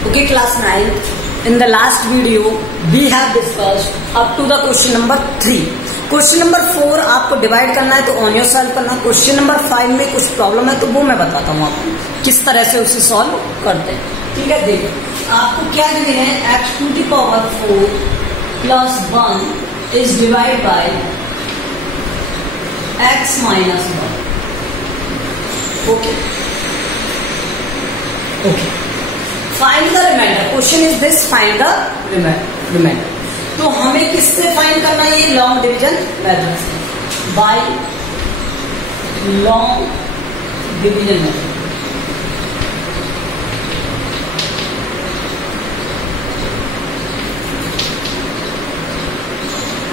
Okay, class 9. In the last video, we have discussed up to the question number 3. Question number 4 आपको divide करना है तो on your solve करना। Question number 5 में कुछ problem है तो वो मैं बताता हूँ आपको किस तरह से उसे सॉल्व करते हैं। ठीक है, देखिए आपको क्या दिए हैं, x⁴ plus 1 is divide by x minus 1। Okay okay, find the remainder. Question is this, find the remainder. तो हमें किससे फाइंड करना है, ये लॉन्ग डिवीजन मेथड से, बाय लॉन्ग डिवीजन मेथड।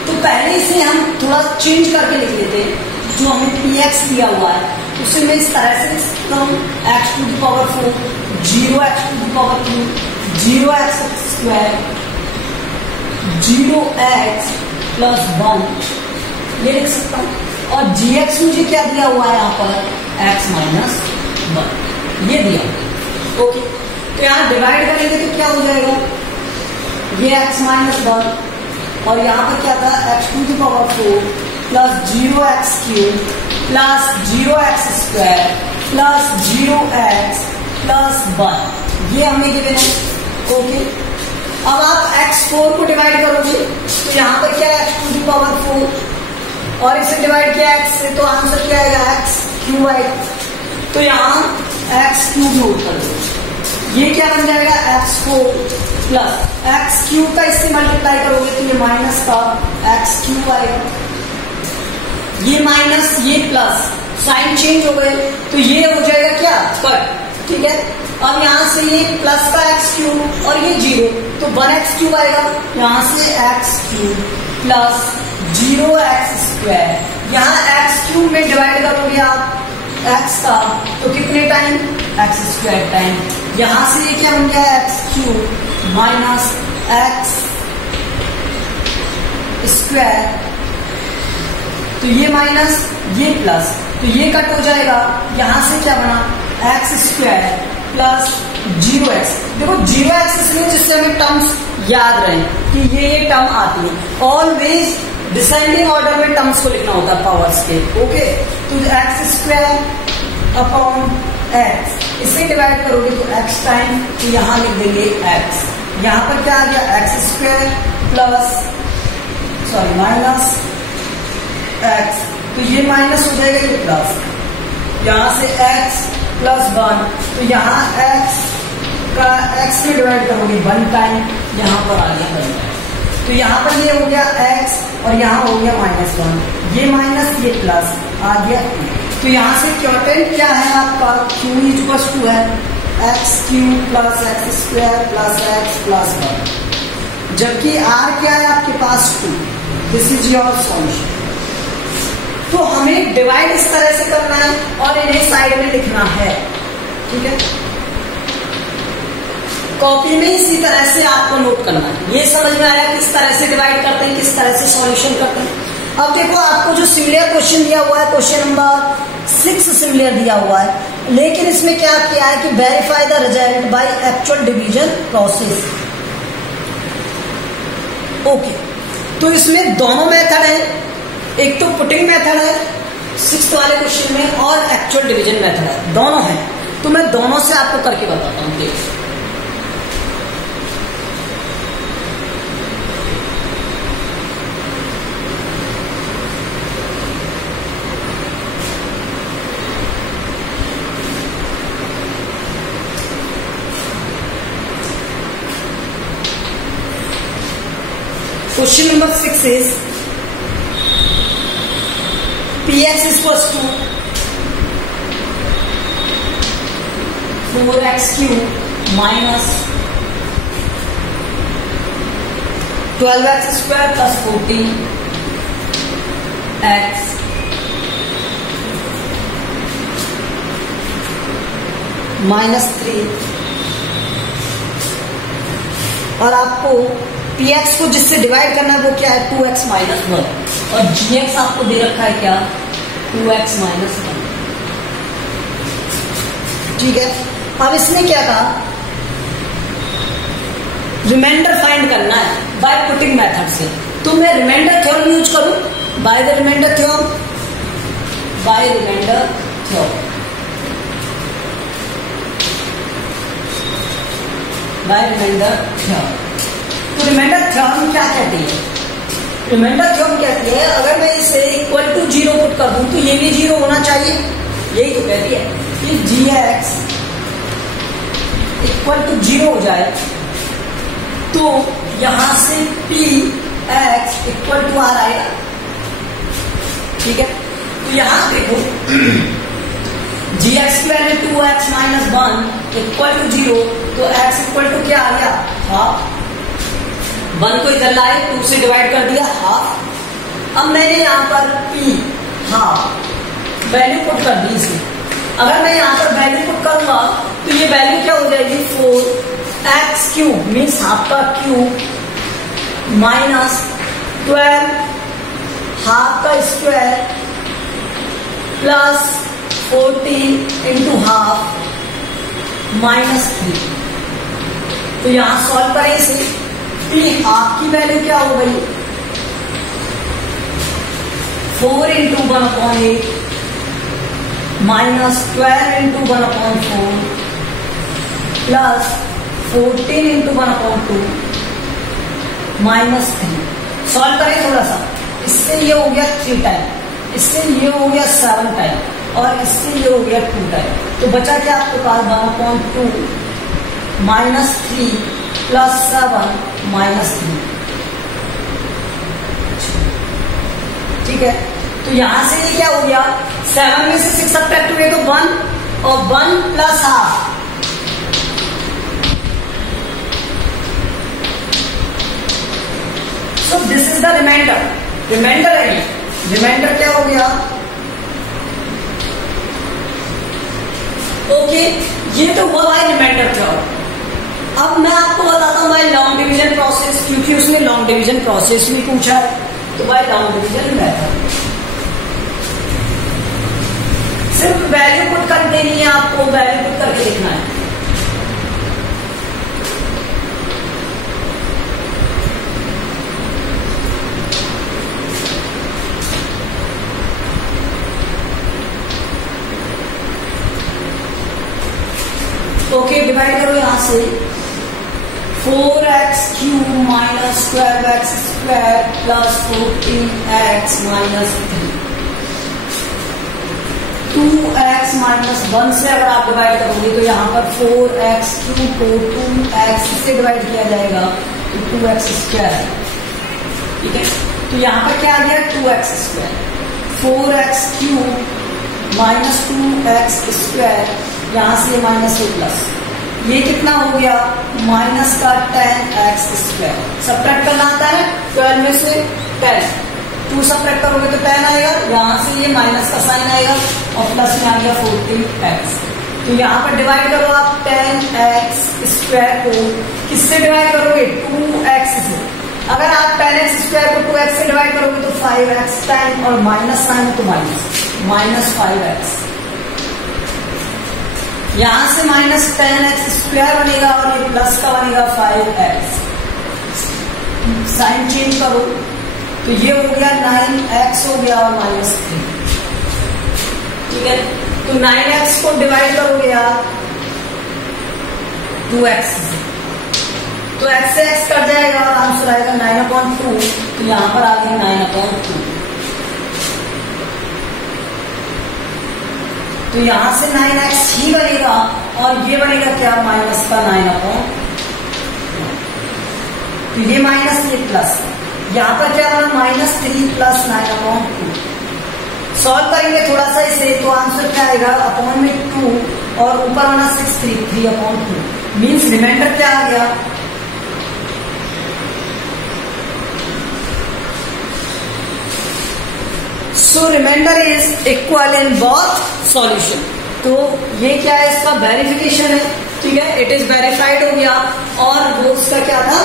तो पहले इसे हम थोड़ा चेंज करके लिख लेते हैं। जो हमें px दिया हुआ है उसे मैं इस तरह से लिखता हूं, x⁴ 0x⁴ 0x² 0x plus 1 ये लिख सकता हूं। और gx मुझे क्या दिया हुआ है यहाँ पर, x माइनस 1 ये दिया। ओके, तो यहाँ डिवाइड करेंगे तो क्या हो जाएगा, ये x माइनस 1 और यहाँ पर क्या था, x⁴ plus 0x³ plus 0x² plus 0x plus 1 ये हमें गिवन है। ओके, अब आप x4 को डिवाइड करोगे तो यहाँ पर क्या है, x⁴ और इसे डिवाइड किया x से तो आंसर क्या आएगा, x³ आएगा। तो यहाँ x³ नोट कर दो, ये क्या बन जाएगा, x4 प्लस x³ का इससे मल्टीप्लाई करोगे तो ये माइनस का x³ आएगा, ये माइनस ये प्लस, साइन चेंज हो गए तो ये हो जाएगा क्या, कट। ठीक है, अब यहां से ये प्लस का x³ और ये 0 तो 1x³ आएगा, यहां से x³ प्लस 0x², यहाँ x³ में डिवाइड करोगे आप x का तो कितने टाइम, x² टाइम, यहां से ये क्या बन गया, x³ माइनस x² तो ये माइनस ये प्लस तो ये कट हो जाएगा, यहां से क्या बना, x² प्लस 0x। देखो 0x इसलिए जिससे हमें टर्म्स याद रहे कि ये टर्म आती है। ऑलवेज डिसेंडिंग ऑर्डर में टर्म्स को लिखना होता है पावर्स के। ओके, तो x² अपॉन x इसे डिवाइड करोगे तो x टाइम, तो यहां लिख देंगे x, यहां पर क्या आ गया, x² प्लस माइनस x तो ये माइनस हो जाएगा, ये प्लस, यहां से x प्लस 1 तो यहाँ x का x में डिवाइड करोगे 1 टाइम, यहाँ पर आ गया 1 तो यहाँ पर ये हो गया x और यहाँ हो गया -1, ये माइनस ये प्लस आ गया। तो यहाँ से क्वोटेंट क्या है आपका, q = है x³ plus x² plus x प्लस 1, जबकि r क्या है आपके पास 2। This is your solution. तो हमें डिवाइड इस तरह से करना है और इन्हें साइड में लिखना है। ठीक है, कॉपी में इसी तरह से आपको नोट करना है। ये समझ में आया किस तरह से डिवाइड करते हैं, किस तरह से सॉल्यूशन करते हैं। अब देखो आपको जो सिमिलर क्वेश्चन दिया हुआ है, क्वेश्चन नंबर 6 सिमिलर दिया हुआ है, लेकिन इसमें क्या किया है कि verify the result by actual division process. Okay, तो इसमें दोनों मेथड है, एक तो पुटिंग मेथड है 6th वाले क्वेश्चन में और एक्चुअल डिवीजन मेथड है, दोनों है। तो मैं दोनों से आपको करके बताता हूं। देखिए question number 6 is px = 4x³ minus 12x² plus 14x minus 3 और आपको px को जिससे डिवाइड करना है वो क्या है, 2x माइनस 1 और gx आपको दे रखा है क्या, 2x माइनस 1। ठीक है, अब इसने क्या कहा रिमाइंडर फाइंड करना है बाय पुटिंग मेथड से, तो मैं रिमाइंडर थ्योरम यूज करूं, by the remainder theorem, by remainder theorem, by remainder theorem. तो रिमाइंडर थ्योरम क्या कहती है? रिमाइंडर थ्योरम कहती है अगर मैं इसे इक्वल टू 0 पुट कर दूं तो ये भी 0 होना चाहिए, यही तो कहती है कि gx इक्वल टू 0 हो जाए तो यहां से px इक्वल टू r आएगा। ठीक है, तो यहां देखो gx की value 2x minus 1 equal to 0, तो x इक्वल टू क्या आ गया? हाफ। 1 को इधर लाए, 2 से डिवाइड कर दिया, हाफ। अब मैंने यहां पर p हाफ वैल्यू पुट कर दी इसमें। अगर मैं यहां पर वैल्यू पुट करूंगा तो ये वैल्यू क्या हो जाएगी? 4x क्यूब मीन्स हाफ का क्यूब माइनस 12 हाफ का square plus 14 into half minus 3। तो यहां सॉल्व करें इसे, p हाफ की वैल्यू क्या हो गई? 4 into 1/8 minus 12 into 1/4 plus 14 into 1/2 minus 3। Solve करें थोड़ा सा, इससे ये हो गया 3 टाइम, इससे ये हो गया 7 टाइम और इससे ये हो गया 2 टाइम। तो बचा क्या आपके पास? 1/2 माइनस 3 प्लस 7 माइनस 3। ठीक है, तो यहां से ये क्या हो गया? 7 में से 6 सब्ट्रैक्ट हुए तो 1 और 1 plus half. So this is the remainder. Remainder है, रिमाइंडर क्या हो गया? ओके, ये तो हुआ भाई रिमाइंडर थ्योरम। अब मैं आपको बताता हूं भाई लॉन्ग डिवीजन प्रोसेस, क्योंकि उसने लॉन्ग डिवीजन प्रोसेस भी पूछा है, तो भाई लॉन्ग डिवीजन मेथड सिर्फ वैल्यू पुट कर देनी है, आपको वैल्यू पुट करके लिखना है। ओके, डिवाइड करो यहां से 4x cube minus 12x square plus 14x minus 3। 2x minus 1 से अगर आप डिवाइड करोगे तो यहाँ पर 4x क्यूब को 2x से डिवाइड किया जाएगा तो 2x स्क्वायर। ठीक है, तो यहाँ पर क्या आ गया? 2x square. 4x cube minus 2x square, यहाँ से माइनस से प्लस, ये कितना हो गया? माइनस का 10x स्क्वायर। सब्ट्रैक्ट करना आता है 12 में से 10, 2 सब्ट्रैक्ट करोगे तो 10 आएगा, यहां से ये माइनस का साइन आएगा और प्लस में आ गया 14x। तो यहाँ पर डिवाइड करो आप 10x स्क्वायर को किससे डिवाइड करोगे? 2x से। अगर आप 10x स्क्वायर को 2x से डिवाइड करोगे तो 5x, 10 और माइनस साइन तो माइनस 5x। यहां से माइनस 10x स्क्वायर बनेगा और ये प्लस का बनेगा 5x। साइन चेंज करो तो ये हो गया 9x हो गया और माइनस 3। ठीक है, तो 9x को डिवाइड करोगे आप 2x से, तो x से x कट जाएगा और आंसर आएगा 9/2। तो यहां पर आ गया 9/2। तो यहां से 9x ही बनेगा और ये बनेगा क्या? माइनस का 9/2। तो ये माइनस ये प्लस, यहां पर क्या बना? Minus 3 plus 9/2। सॉल्व करेंगे थोड़ा सा इसे तो आंसर क्या आएगा? अपॉन में 2 और ऊपर बना 6, 3/2 मीन्स रिमाइंडर क्या आ गया? So remainder is equal in both solution. तो ये क्या है? इसका वेरिफिकेशन है। ठीक है, इट इज वेरीफाइड हो गया और वो उसका क्या था?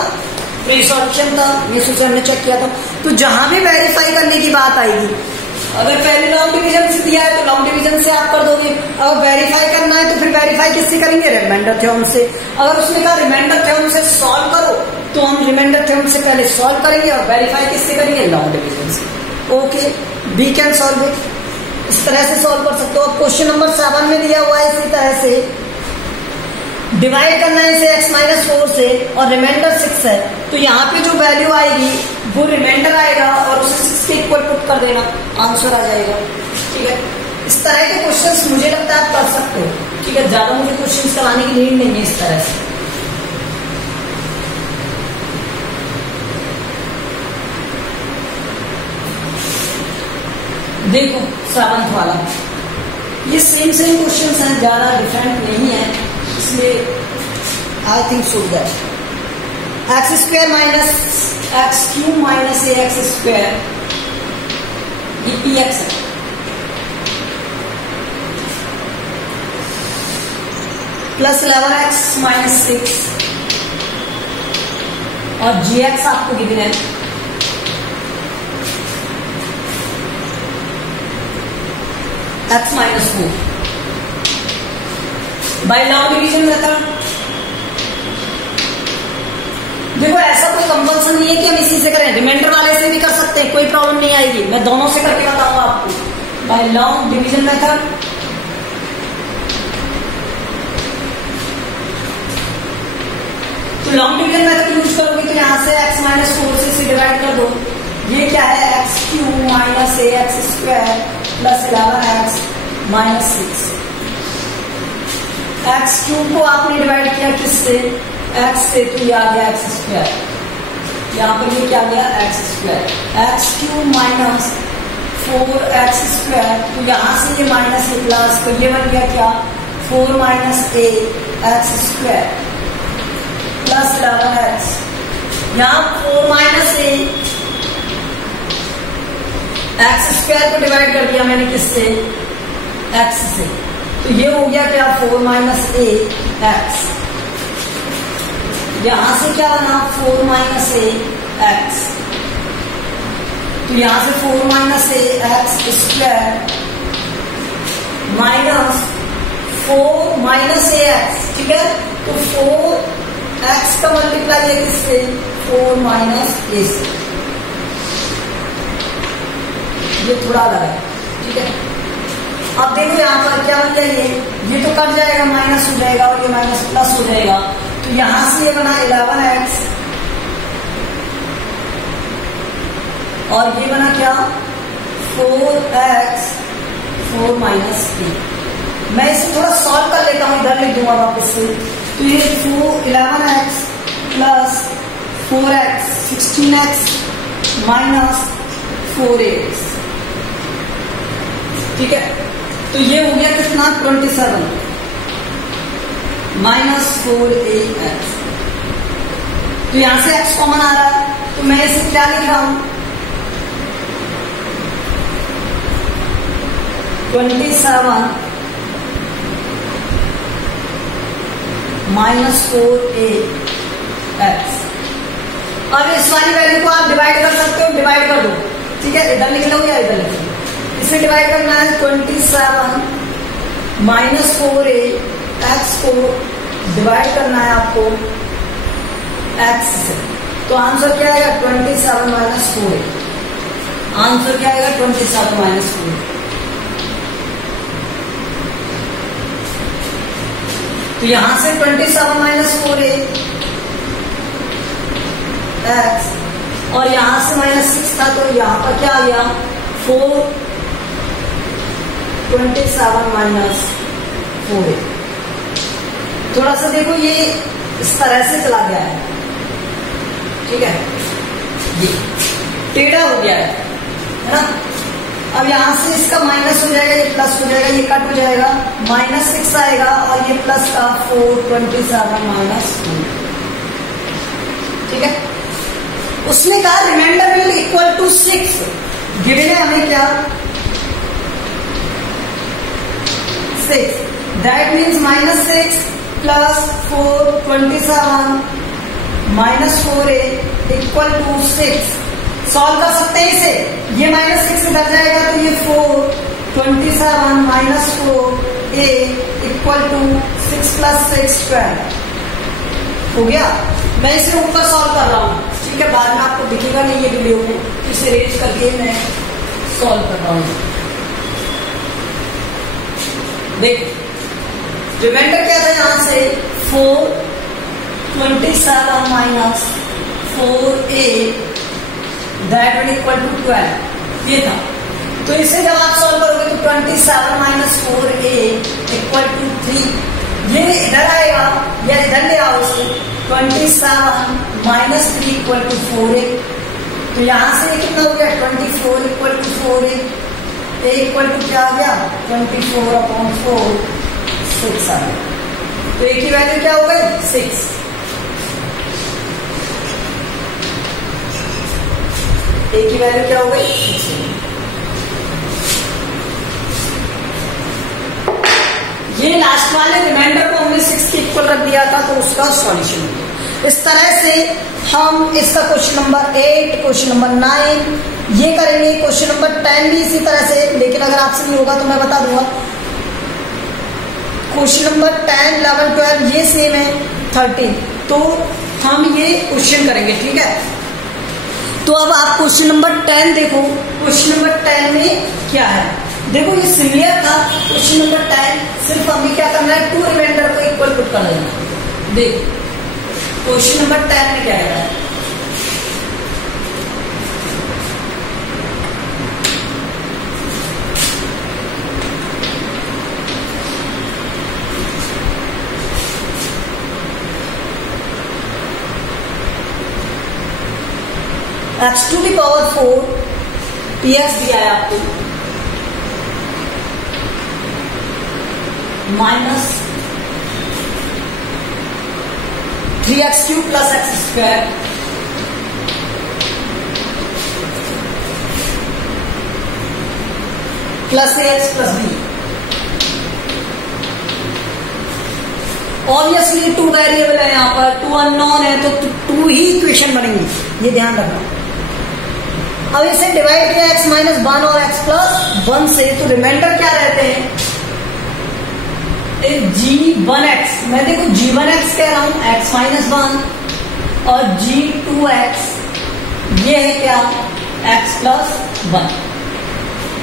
प्री सॉल्यूशन था। ये सर ने चेक किया था। तो जहां भी वेरीफाई करने की बात आएगी अगर पहले लॉन्ग डिवीजन से दिया है तो लॉन्ग डिवीजन से आप कर दोगे। अगर वेरीफाई करना है तो फिर वेरीफाई किससे करेंगे? रिमाइंडर थ्योरम से। अगर उसने कहा रिमाइंडर थ्योरम से सॉल्व करो तो हम रिमाइंडर थ्योरम से पहले सॉल्व करेंगे और वेरीफाई किससे करेंगे? लॉन्ग डिवीजन से। Okay, we can solve it. इस तरह से सॉल्व कर सकते हो। अब क्वेश्चन नंबर 7 में दिया हुआ है इसी तरह से डिवाइड करना है इसे x-4 से और रिमाइंडर 6 है, तो यहाँ पे जो वैल्यू आएगी वो रिमाइंडर आएगा और उसे 6 के इक्वल पुट कर देना, आंसर आ जाएगा। ठीक है, इस तरह के क्वेश्चंस मुझे लगता है आप कर सकते हो। ठीक है, ज्यादा मुझे क्वेश्चंस कराने की नीड नहीं है इस तरह से। देखो 7th वाला, ये सेम क्वेश्चंस हैं, ज्यादा डिफरेंट नहीं है, इसलिए I think so that x² minus x³ minus ax², ये px है, प्लस 11x माइनस 6 और gx आपको गिवन है x minus 4 by long division method. देखो ऐसा कोई कंपल्सन नहीं है कि हम इसी से करें, रिमाइंडर वाले से भी कर सकते हैं, कोई प्रॉब्लम नहीं आएगी। मैं दोनों से करके बताऊंगा आपको बाय लॉन्ग डिवीजन मेथड। तो लॉन्ग डिवीजन मेथड यूज करोगे तो यहां से x माइनस 4 से डिवाइड कर दो। ये क्या है? x³ minus ax² plus 11x minus 6। x³ को आपने डिवाइड किया किससे? x से, तो ये आ गया x²। यहाँ पर ये क्या गया? x²। x³ माइनस 4x², तो यहाँ से ये माइनस ये प्लस, तो ये बन गया क्या? 4 माइनस ax² प्लस 11x। यहाँ 4 माइनस x² को डिवाइड कर दिया मैंने किससे? x से, तो ये हो गया क्या? 4 माइनस ax। यहां से क्या बना? 4 माइनस ax, तो यहां से 4 minus ax² minus 4 minus ax। ठीक है, तो 4x का मल्टीप्लाई है किससे? 4 माइनस a से। ये थोड़ा अलग है। ठीक है, अब देखो यहाँ पर क्या बन गया? ये तो कट जाएगा, माइनस हो जाएगा और ये माइनस प्लस हो जाएगा, तो यहां से ये बना 11x और ये बना क्या? 4x 4 minus a। मैं इसे थोड़ा सॉल्व कर लेता हूं, इधर लिख दूंगा वापस से। तो ये 11x plus 4x 16x minus 4ax। ठीक है, तो ये हो गया कितना? 27 माइनस 4ax। तो यहां से x कॉमन आ रहा है, तो मैं इसे क्या लिख रहा हूं? 27 माइनस 4ax। अब इस वाली वैल्यू को आप डिवाइड कर सकते हो, डिवाइड कर दो। ठीक है, इधर लिख लो या इधर लिख लो। इसे डिवाइड करना है 27 माइनस 4ax को डिवाइड करना है आपको x से, तो आंसर क्या आएगा? 27 माइनस 4a। आंसर क्या आएगा? 27 माइनस 4a। तो यहां से 27 माइनस 4ax और यहां से माइनस 6 था, तो यहां पर क्या आ गया? 27 माइनस 4a। थोड़ा सा देखो ये इस तरह से चला गया है। ठीक है, ये टेढ़ा हो गया है ना। अब यहां से इसका माइनस हो जाएगा, ये प्लस हो जाएगा, ये कट हो जाएगा, माइनस 6 आएगा और ये प्लस का 427 माइनस 4। ठीक है, उसने कहा remainder will equal to 6। Given है हमें क्या? 6। That means minus 6 plus 427 minus 4a equal to 6। Solve कर सकते हैं इसे, ये -6 इधर जाएगा तो ये 4 27 माइनस 4a इक्वल टू 6 + 6 12 हो गया। मैं इसे ऊपर सॉल्व कर रहा हूँ, ठीक है, बाद में आपको दिखेगा नहीं ये वीडियो में, इसे रेंज करके मैं सॉल्व कर रहा हूँ। देखो रिमाइंडर क्या था यहां से 4 27 minus 4a that will equal to 12 ये था। तो इसे जब आप सॉल्व करोगे तो 27 माइनस 4a इक्वल टू 3, ये इधर आएगा या इधर ले आओ इसे, 27 माइनस 3 इक्वल टू 4a, तो यहां से कितना हो गया 24 equal to 4a, a equal to क्या आ गया 24/4 6 आ गया। तो a की वैल्यू क्या हो गई 6। a की वैल्यू क्या हो गई 6। ये लास्ट वाले रिमाइंडर को हमने 6 के इक्वल रख दिया था तो उसका सॉल्यूशन। इस तरह से हम इसका क्वेश्चन नंबर 8, क्वेश्चन नंबर 9 ये करेंगे, क्वेश्चन नंबर 10 भी इसी तरह से, लेकिन अगर आपसे नहीं होगा तो मैं बता दूंगा। क्वेश्चन नंबर 10, 11, 12 ये सेम है, 13, तो हम ये क्वेश्चन करेंगे, ठीक है। तो अब आप क्वेश्चन नंबर 10 देखो, क्वेश्चन नंबर 10 में क्या है, देखो ये सिमिलर था क्वेश्चन नंबर 10, सिर्फ हमें क्या करना है 2 रिमाइंडर को इक्वल पुट कर देना। देखो क्वेश्चन नंबर 10 में क्या है, x to the power 4 px दिया है आपको minus 3x³ plus x² plus ax plus b। Obviously 2 variable है यहां पर, 2 अननोन है तो 2 ही इक्वेशन बनेंगी, ये ध्यान रखना। अब इसे डिवाइड किया x - 1 और x + 1 से, तो रिमाइंडर क्या रहते हैं g1x, मैं देखो g1x कह रहा हूं x - 1 और g2x ये है क्या x + 1।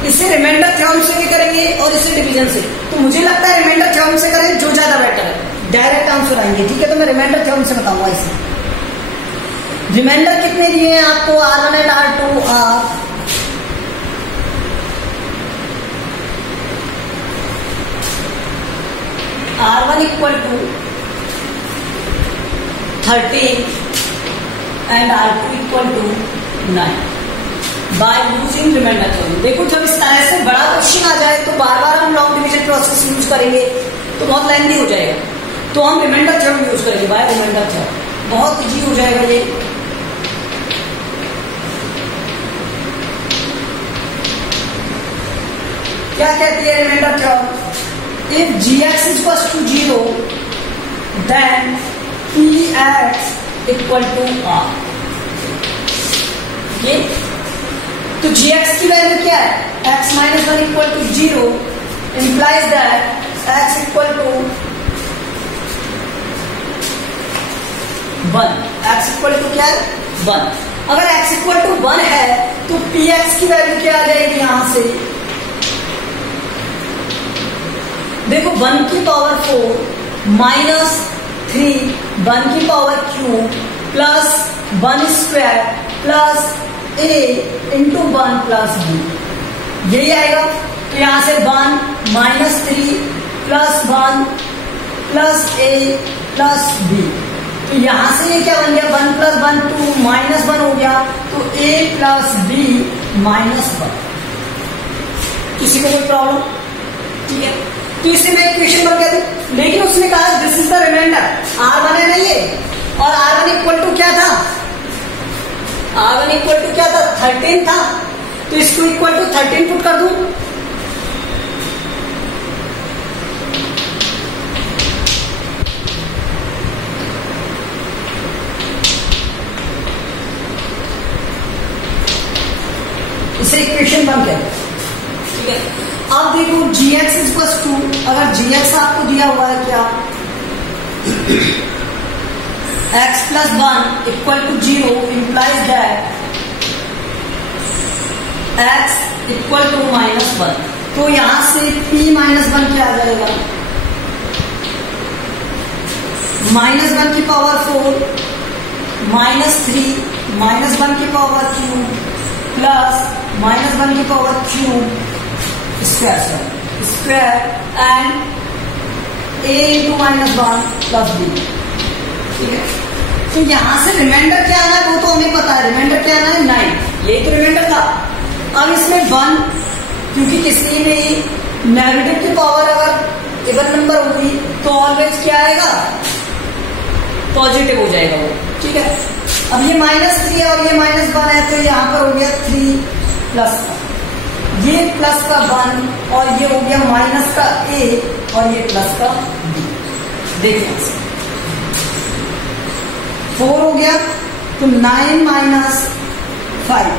इसे रिमाइंडर थ्योरम से भी करेंगे और इसे डिवीजन से, तो मुझे लगता है रिमाइंडर थ्योरम से करें जो ज्यादा बेटर है, डायरेक्ट आंसर आएंगे, ठीक है। तो मैं रिमाइंडर थ्योरम से बताऊंगा इसे। रिमाइंडर कितने दिए हैं आपको R1 and R2 R1 equal to 13 and R2 equal to 9 by using remainder theorem. देखो जब इस तरह से बड़ा क्वेश्चन आ जाए तो बार बार हम लॉन्ग डिवीजन प्रोसेस यूज करेंगे तो बहुत लेंथी हो जाएगा, तो हम रिमाइंडर थ्योरम यूज करेंगे, बाय रिमाइंडर थ्योरम, बहुत इजी हो जाएगा ये। क्या कहती है remainder theorem, if gx equals to 0 then px equal to r। ये तो gx की वैल्यू क्या है x - 1 equal to 0 implies that x equal to 1, x equal to क्या है 1। अगर x इक्वल टू 1 है तो px की वैल्यू क्या आ जाएगी यहां से, देखो 1 की पावर 4 माइनस 3 1 की power cube plus 1² plus a into 1 plus b, यही आएगा। तो यहां से 1 -3 plus 1 plus a plus b, तो यहां से ये क्या बन गया 1 + 1 2 -1 हो गया, तो a प्लस b -1। किसी को कोई प्रॉब्लम, ठीक है। तो इसे मैं इक्वेशन बन गया, लेकिन उसने कहा this is the reminder, R1 है नहीं है, और R1 इक्वल टू क्या था, R1 इक्वल टू क्या था 13 था, तो इसको इक्वल टू 13 पुट कर दूं, इसे इक्वेशन 1 कहते हैं। ठीक है, अब देखो gx इक्वल्स टू, अगर gx आपको दिया हुआ है क्या x प्लस 1 equal to 0 implies that x equal to -1, तो यहां से p -1 क्या आ जाएगा, -1 की पावर 4 -3 -1 की पावर क्यूब प्लस -1 की power cube square and a into -1 plus b। ठीक है, तो यहां से रिमाइंडर क्या आना है वो तो हमें पता है, रिमाइंडर क्या आना है 9, यही तो रिमाइंडर था। अब इसमें 1, क्योंकि किसी में नेगेटिव की पावर अगर इवन नंबर होगी तो ऑलवेज क्या आएगा, पॉजिटिव हो जाएगा वो। ठीक है, अब ये -3 है और ये -1 है, तो यहाँ पर हो गया 3 प्लस का, ये प्लस का 1 और ये हो गया माइनस का a और ये प्लस का b। देखिए 4 हो गया, तो 9 minus 5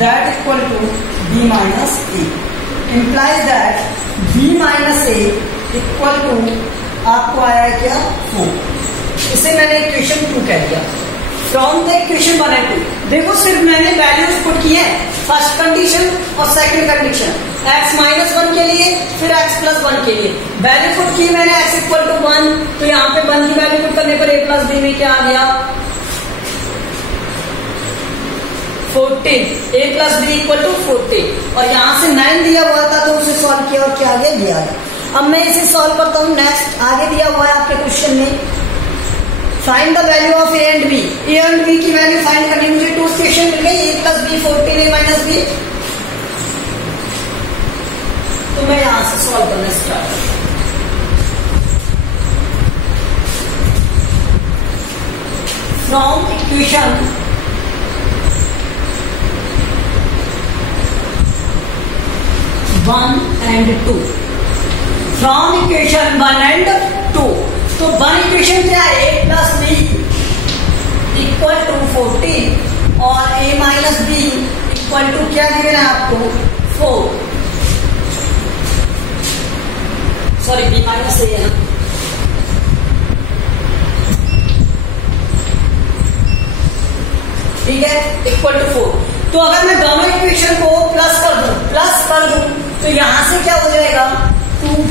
that equal to b minus a, implies that b minus a equal to आपको आया क्या 4। इसे मैंने इक्वेशन 2 कह दिया। फ्रॉम द इक्वेशन 1 and 2 देखो सिर्फ मैंने वैल्यूज पुट किए हैं, फर्स्ट कंडीशन और सेकंड कंडीशन, x -1 के लिए फिर x प्लस 1 के लिए वैल्यू पुट की मैंने, x इक्वल टू 1, तो यहाँ पे 1 की वैल्यू पुट करने पर a प्लस b में क्या आ गया 14, a plus b equal to 14, और यहाँ से 9 दिया हुआ था तो उसे सॉल्व किया और क्या आ गया, ये आ गया। अब मैं इसे सॉल्व करता हूँ। नेक्स्ट आगे दिया हुआ है आपके क्वेश्चन में, find the value of a and b। a and b की वैल्यू फाइंड करनी, मुझे 2 इक्वेशन मिल गई, a plus b 14 a minus b, तो मैं यहां से सॉल्व करना स्टार्ट करता हूं। From equation 1 and 2, from equation 1 and 2, तो 1 इक्वेशन क्या है, a plus b equal to 14 और a minus b equal to क्या गिवन है आपको 4, सॉरी b माइनस a है ना, ठीक है, इक्वल टू 4। तो अगर मैं दोनों इक्वेशन को प्लस कर दूं तो यहां से क्या हो जाएगा 2b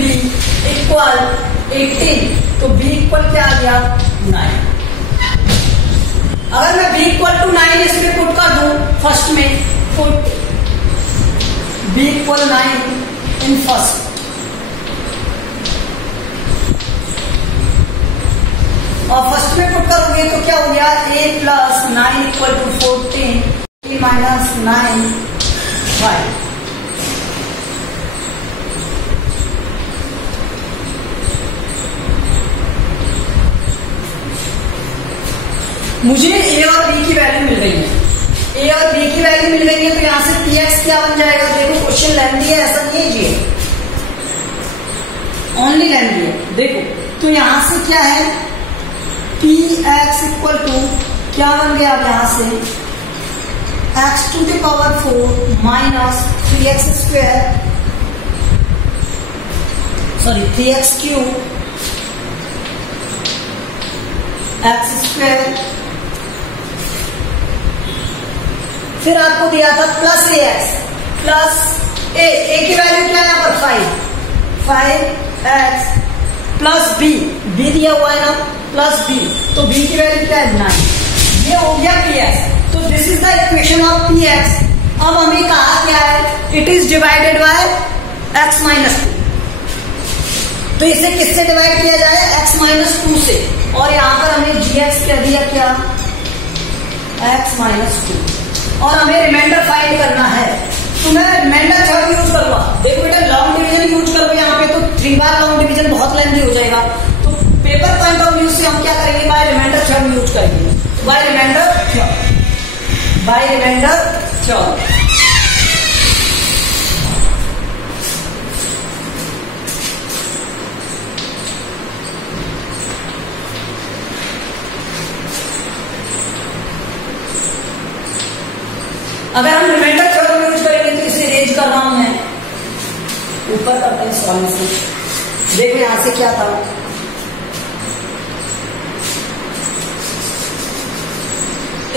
इक्वल 18, तो b इक्वल क्या आ गया 9। अगर मैं b इक्वल टू 9 इसमें पुट कर दूं फर्स्ट में, put b equal 9 in first, और फर्स्ट में पुट करोगे तो क्या हो गया a plus 9 equal to 14, a minus 9 5। मुझे a और b की वैल्यू मिल गई है, a और b की वैल्यू मिल गई है, तो यहां से px क्या बन जाएगा, देखो क्वेश्चन लेंथी है, ऐसा नहीं है जी, ओनली लेंथी है। देखो तो यहां से क्या है px इक्वल टू क्या बन गया, अब यहां से x to the power 4 minus 3x square, sorry 3x cube x square, फिर आपको दिया था प्लस ax प्लस a की वैल्यू क्या है यहाँ पर 5x प्लस b दिया हुआ है ना, प्लस b, तो b की वैल्यू क्या है 9, ये हो गया px। तो this is the equation of px। अब हमें कहा क्या है, it is divided by x minus 2, तो इसे किससे डिवाइड किया जाए x माइनस 2 से, और यहाँ पर हमें gx कह दिया क्या x माइनस 2, और हमें रिमाइंडर फाइंड करना है, तो मैं रिमाइंडर थर्ड यूज करूंगा। देखो बेटा लॉन्ग डिवीजन यूज करोगे यहाँ पे तो 3 बार लॉन्ग डिवीजन बहुत लेंथी हो जाएगा, तो पेपर पॉइंट ऑफ व्यू से हम क्या करेंगे, बाय रिमाइंडर थर्ड यूज करेंगे, बाय रिमाइंडर थर्ड। अगर हम रिमाइंडर थ्योरम यूज करेंगे तो इसे रेंज कर रहा हूं मैं, ऊपर करते हैं सॉल्यूशन। देखो यहां से क्या था,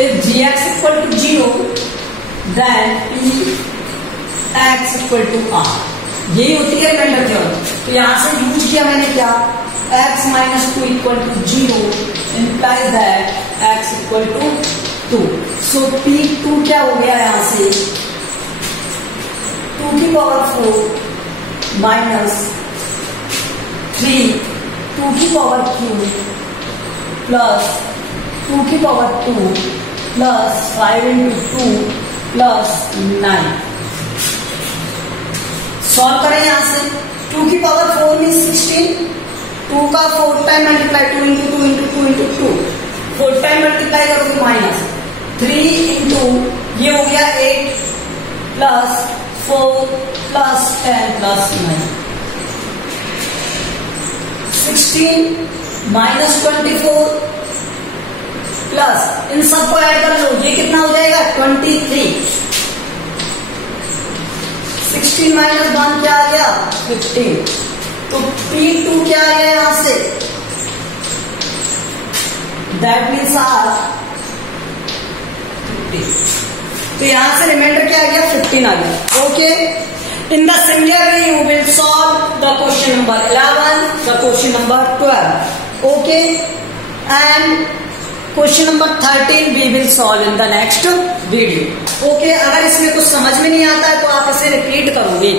if gx equal to 0 then px equal to r, यही होती है रिमाइंडर थ्योरम। तो यहां से यूज किया मैंने क्या, x minus 2 equal to 0 implies that x equal to 2। So p2 क्या हो गया यहां से, 2 की पावर 4 माइनस 3 2 की पावर क्यू प्लस 2 की power 2 plus 5 into 2 plus 9। Solve करें यहां से, 2 की पावर 4 में 16, 2 का 4 time multiply, 2 into 2 into 2 into 2, 4 time multiply करोगे माइनस 3 into ये हो गया 8 plus 4 plus 10 plus 9, 16 minus 24 plus इन सबको ऐड कर लो, ये कितना हो जाएगा 23, 16 माइनस 1 क्या आ गया 15। तो P2 क्या आ गया यहां से, दैट मीन्स आर 15। तो यहां से रिमाइंडर क्या आ गया 15 आ गया। Okay, in the similar way you will solve the question number 11, the question number 12। Okay, and question number 13 we will solve in the next video. Okay, अगर इसमें कुछ समझ में नहीं आता है तो आप इसे रिपीट करोगे।